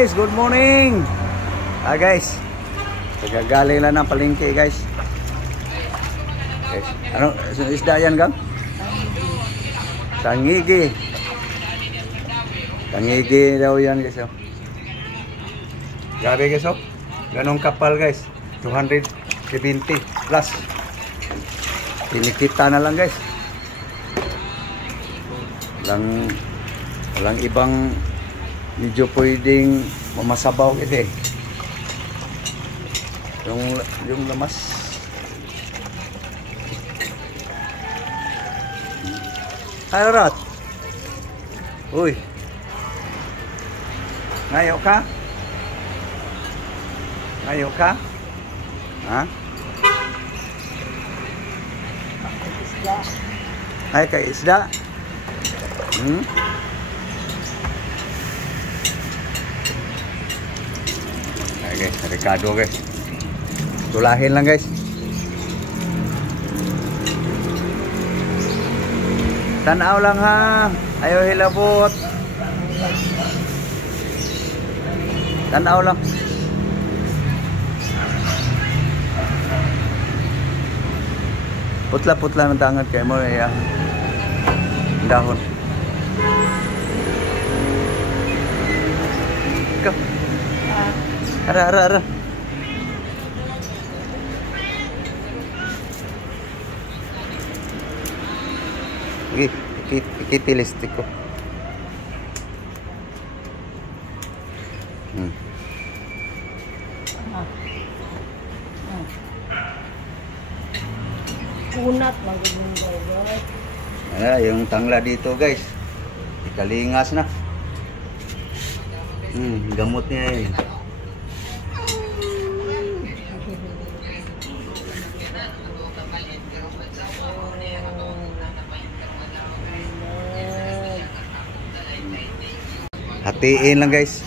guys, good morning. Guys, nagagaling lang ng palengke guys. Ano isda yan gang? Tangigi. Tangigi daw yan guys. Grabe guys, ganong kapal guys, 270 plus. Pinikita na lang guys. Walang ibang medyo pwedeng mamasabaw kasi yung lamas. Harot. Uy. Ngayo ka? Ngayo ka? Ha? Isda. Ay kay isda. Okay, Ricardo guys. Tulahin lang guys. Tanaw lang ha. Ayaw hilabot. Tanaw lang. Putla-putla ng tangan kayo mo ya. Dahon. Ikaw. Ara. Ikitilistik ko. Kunat magugunggal guys. Yung tangla dito guys. Ikalingas na. Gamot niya yun. Hatiin lang guys.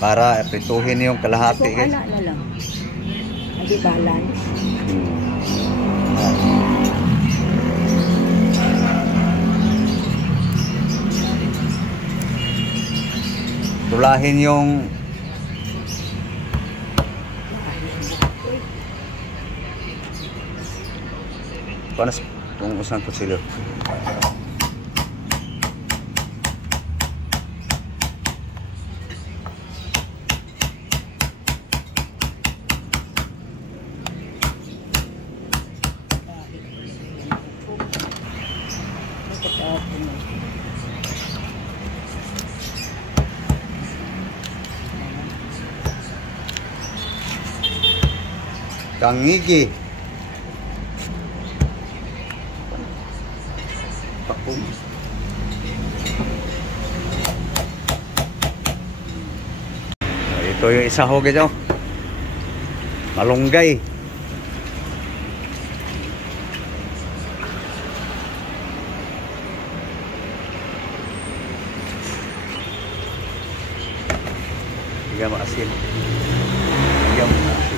Para prituhin yung kalahati guys. Anak na lang. Hindi balance. Tulahin yung panas kung usang kutsilyo. Tangigi. Pakung. Ito yung isa ho guys. Malunggay. Bigyan mo asin. Bigyan mo asin.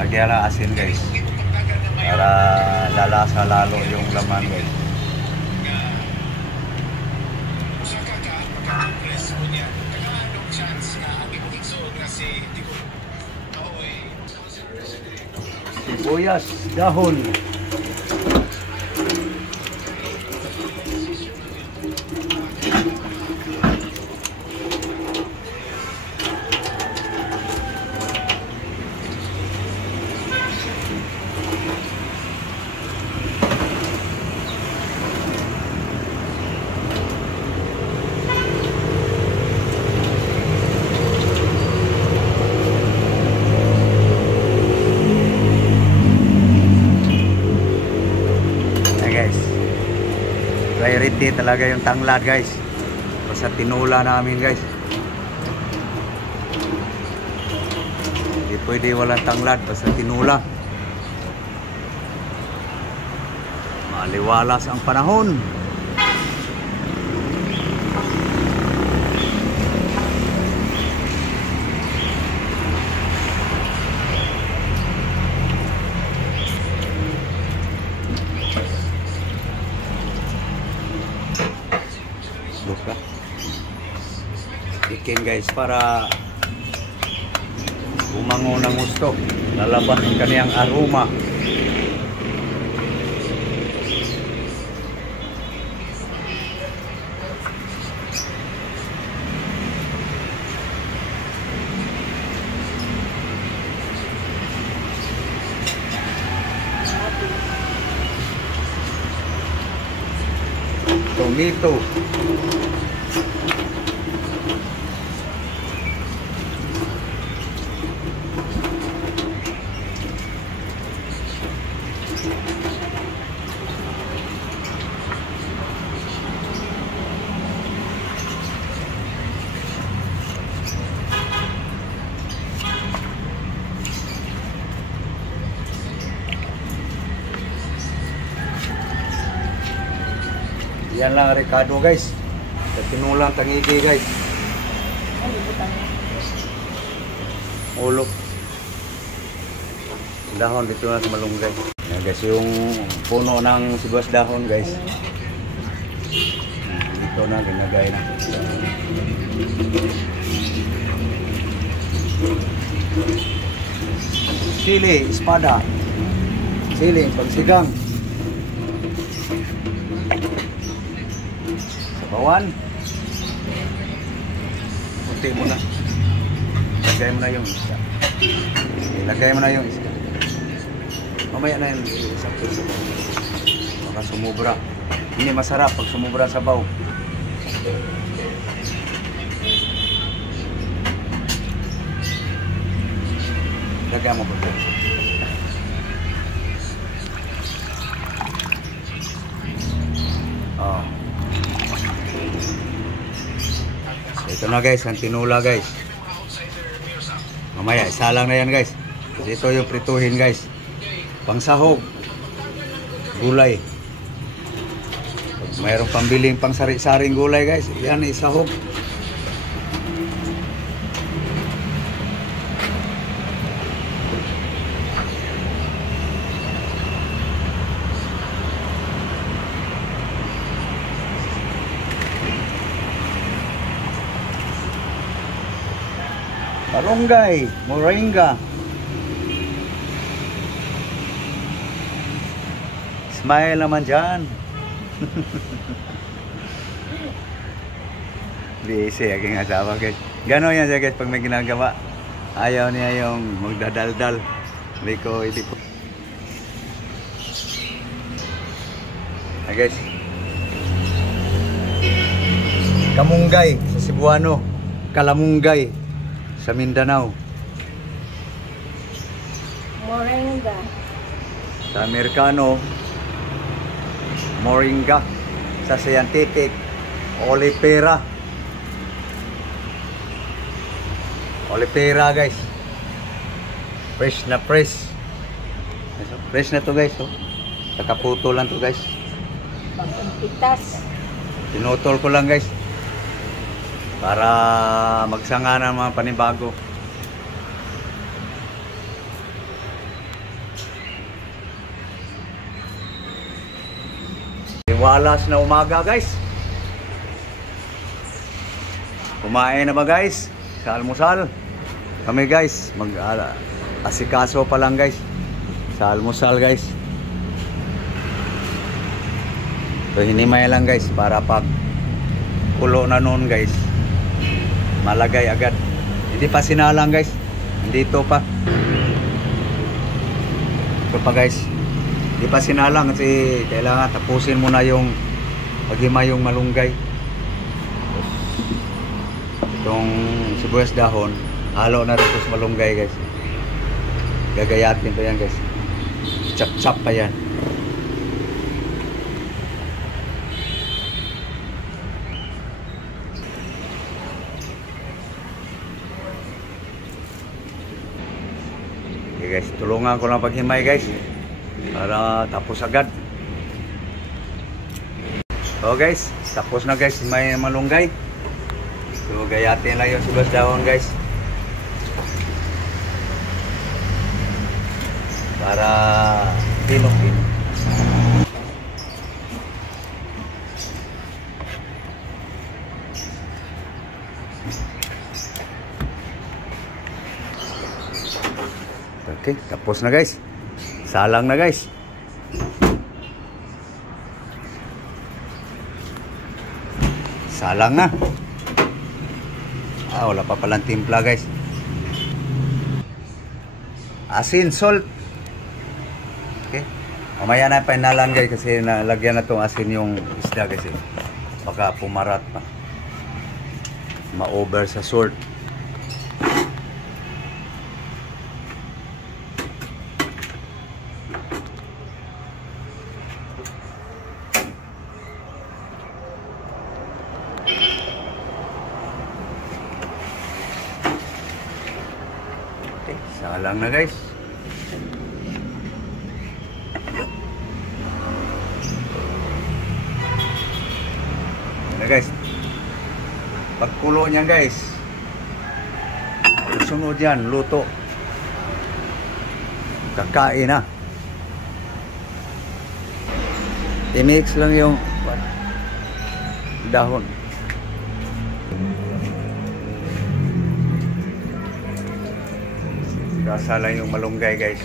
Lagyan lang asin guys para lalasa lalo yung laman guys. Sibuyas, dahon. Priority talaga yung tanglad guys. Basta tinula namin guys. Hindi pwede walang tanglad basta tinula. Maliwalas ang panahon. natin guys para umango ng gusto. Lalabas ang kaniyang aroma. Tomato. Yan lang Ricardo guys. Sa tinulang tangigi guys. Ulo. Dahon dito na sa malunggay. Yan guys yung puno ng sibuyas dahon guys. Dito na ginagay na. Sili, espada. Sili, pagsigang. Bawan. Puti mo na. Lagay mo na yung isa. Ilagay mo na yung isa. Mamaya na yung isang puso. Baka sumubra. Hindi masarap pag sumubra sa baw. Lagay mo po. Oh. Ito na guys, ang tinula guys. Mamaya, isa lang na yan guys. Ito yung prituhin guys. Pangsahog. Gulay. Mayroong pambiling pang sari-saring gulay guys. Yan, isahog. Malunggay, moringa. Smile naman dyan. Busy aking asawa guys. Gano'n yan siya guys pag may ginagawa. Ayaw niya yung magdadaldal. Hindi ko. Guys. Kamunggay sa Cebuano. Kalamunggay sa Mindanao. Moringa. Sa Amerikano, moringa. Sa scientific, olipera. Olipera guys. Fresh na fresh. Fresh na to guys. Oh. Kakaputo lang to guys. Pagkampitas. Tinutol ko lang guys. Para magsanga ng mga panibago. Walas na umaga guys. Kumain na ba guys? Sa almusal. Kami guys, asikaso pa lang guys. Sa almusal guys. So hinimay lang guys para pag kulo na noon guys. Malagay agad. Hindi pa sinalang guys. Dito pa. Ito pa guys. Hindi pa sinalang kasi kailangan tapusin muna yung paghima yung malunggay. Itong sibuyas dahon, halo na rin ito sa malunggay guys. Gagayatin pa yan guys. Chop-chop pa yan. Okay guys, tulungan ko lang paghimay guys para tapos agad. So guys, tapos na guys may malunggay. So gayatin lang yung sibuyas dahon guys para pinok-pinok. Okay, tapos na guys. Salang na guys. Salang na. Wala pa palang timpla guys. Asin, salt. Okay. Mamaya na painalan guys kasi nalagyan na tong asin yung isda guys. Baka pumarat pa. Ma-over sa salt. Salang na guys. Yan guys. Pagkulo niyan guys. Sunod yan, luto. Kakain na. I-mix lang yung dahon. Kasala yung malunggay guys.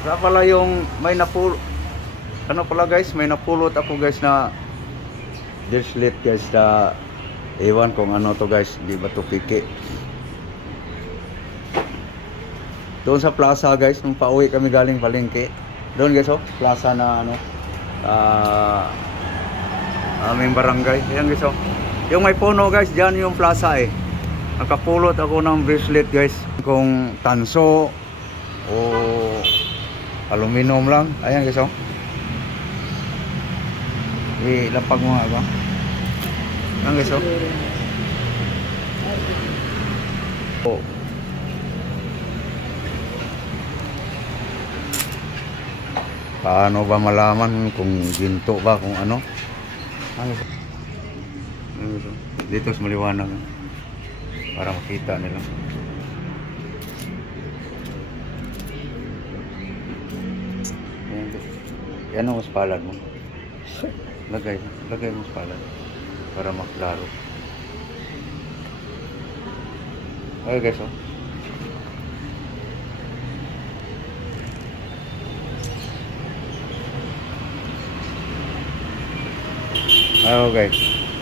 Saka pala yung may napulot, ano pala guys, may napulot ako guys na dishlet guys na ewan kung ano to guys, di ba to piki. Doon sa plaza guys, nung pauwi kami galing palengke, doon guys oh, plaza na ano, aming barangay, ayan guys oh. Yung may puno guys, dyan yung plaza eh. Nakapulot ako ng bracelet guys, kung tanso o aluminum lang. Ayan guys oh. Ilapag mo nga ba? Ayan guys oh. Oh. Paano ba malaman kung ginto ba, kung ano? Ayan guys oh. Ayan guys oh. Dito sa maliwanag para makita nila. Yan ang mas palad mo. Lagay mo mas palad para maklaro. Okay guys oh. Okay,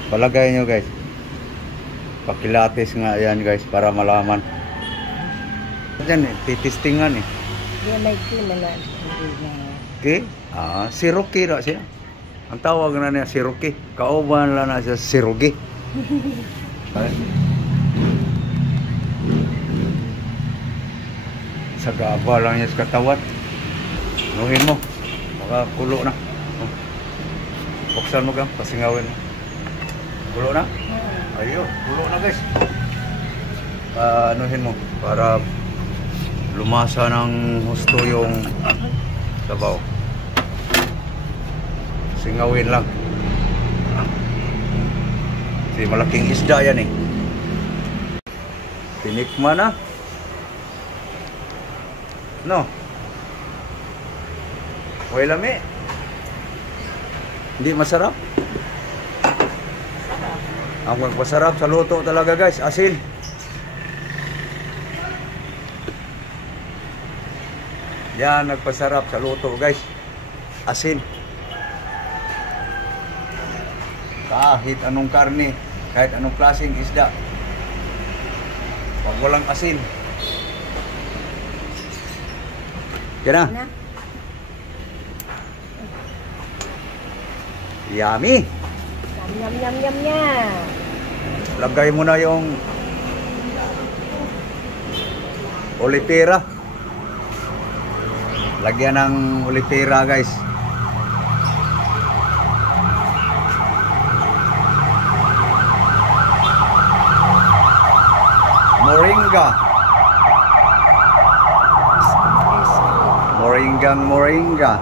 palagay nyo guys. Pakilatis nga yan guys para malaman. Yan eh, titistingan eh. Yan may kriminal. Okay? Siroki ra siya. Ang tawag na niya siroki. Kauban lang na siya sirogi. Sa gaba lang niya sa katawan. Nuhin mo. Baka kulo na. Buksan mo ka, pasingawin mo. Kulo na? Ayun, kulo na guys. Anuhin mo para lumasa ng husto yung sabaw. Singawin lang. Kasi malaking isda yan eh. Tinikma na. No. Huwag lami. Hindi masarap. Ang magpasarap sa luto talaga guys, asin. Yan, nagpasarap sa luto guys, asin. Kahit anong karne, kahit anong klaseng isda, pag walang asin. Kaya na? Yummy! Yum, yum, yum, yum. Lagay mo na yung olipera. Lagyan ng olipera guys. moringa. Moringgang moringa.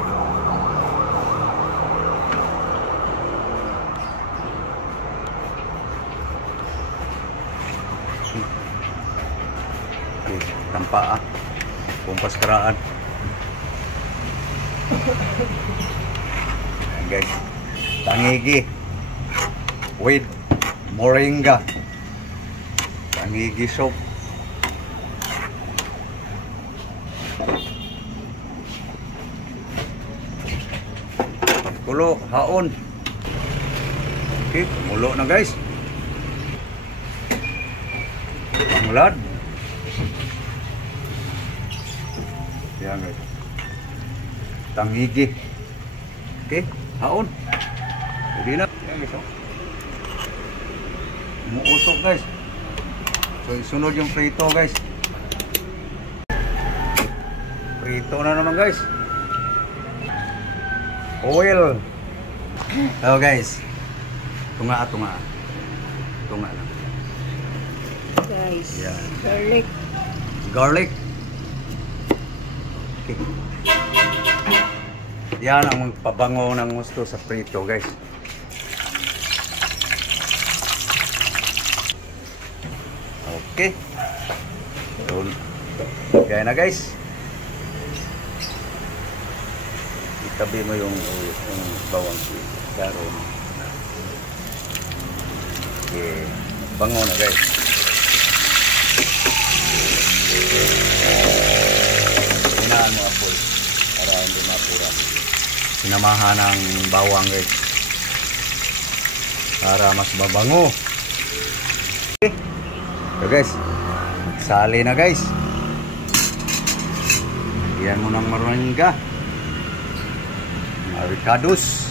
Okay, tampa kumpas karaan. Guys, tangigi with moringa. Tangigi soup. Kulo, haon. Okay, mulo na guys. Pangulad. Yan guys. Tangigi. Okay, haon. Pwede na. Yan guys. Umuusok guys. So, sunod yung prito guys. Prito na naman guys. Oil. Oh guys. Tunga. Tunga lang. Guys. Yan. Garlic. Garlic. Okay. Yan ang magpabango ng gusto sa prito guys. Okay. Yun. Kaya na guys. Itabi mo yung bawang daron. Okay. Bango na guys. Hinaan mo apol para hindi mapura. Sinamahan ng bawang guys. Para mas mabango. Okay. So guys, sali na guys. Iyan mo ng moringa. Avocados.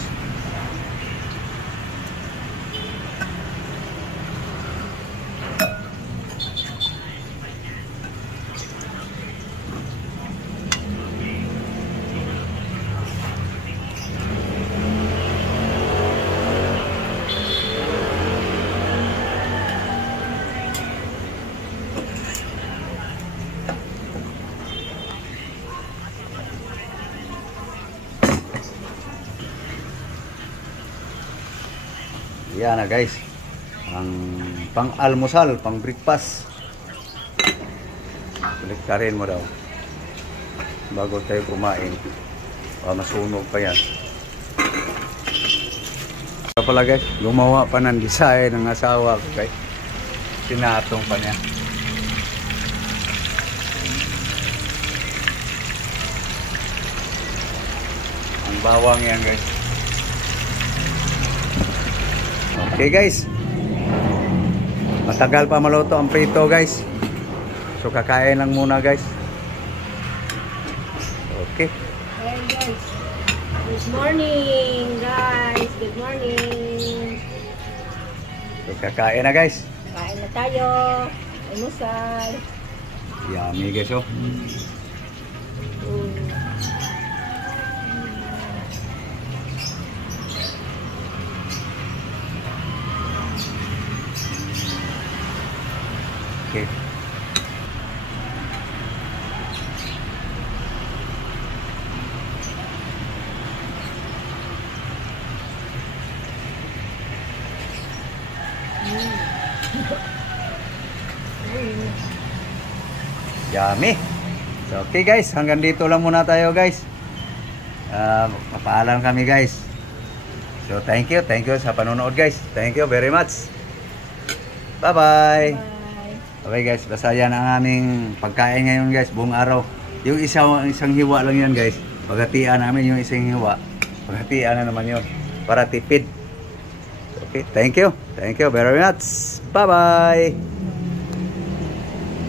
Yan na guys, ang pang-almusal, pang-breakfast. Baliktarin mo daw bago tayo kumain. Masunog pa yan. Kaya pala guys, gumawa pa ng design ng asawa ko guys. Sinatong pa niya. Ang bawang yan guys. Okay guys, matagal pa maluto ang prito guys. So kakain lang muna guys. Okay. Hey guys. Good morning guys. Good morning. So kakain na guys. Kain na tayo. Almusal. Yummy guys oh. Okay. Yummy. So, okay guys, hanggang dito lang muna tayo guys. Papaalam kami guys. So thank you sa panonood guys. Thank you very much. Bye-bye. Okay guys, basta yan ang aming pagkain ngayon guys, buong araw. Yung isang hiwa lang yan guys. Paghatian namin yung isang hiwa. Paghatian na naman yun. Para tipid. Okay, thank you. Thank you very much. Bye-bye.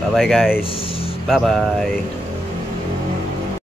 Bye-bye guys. Bye-bye.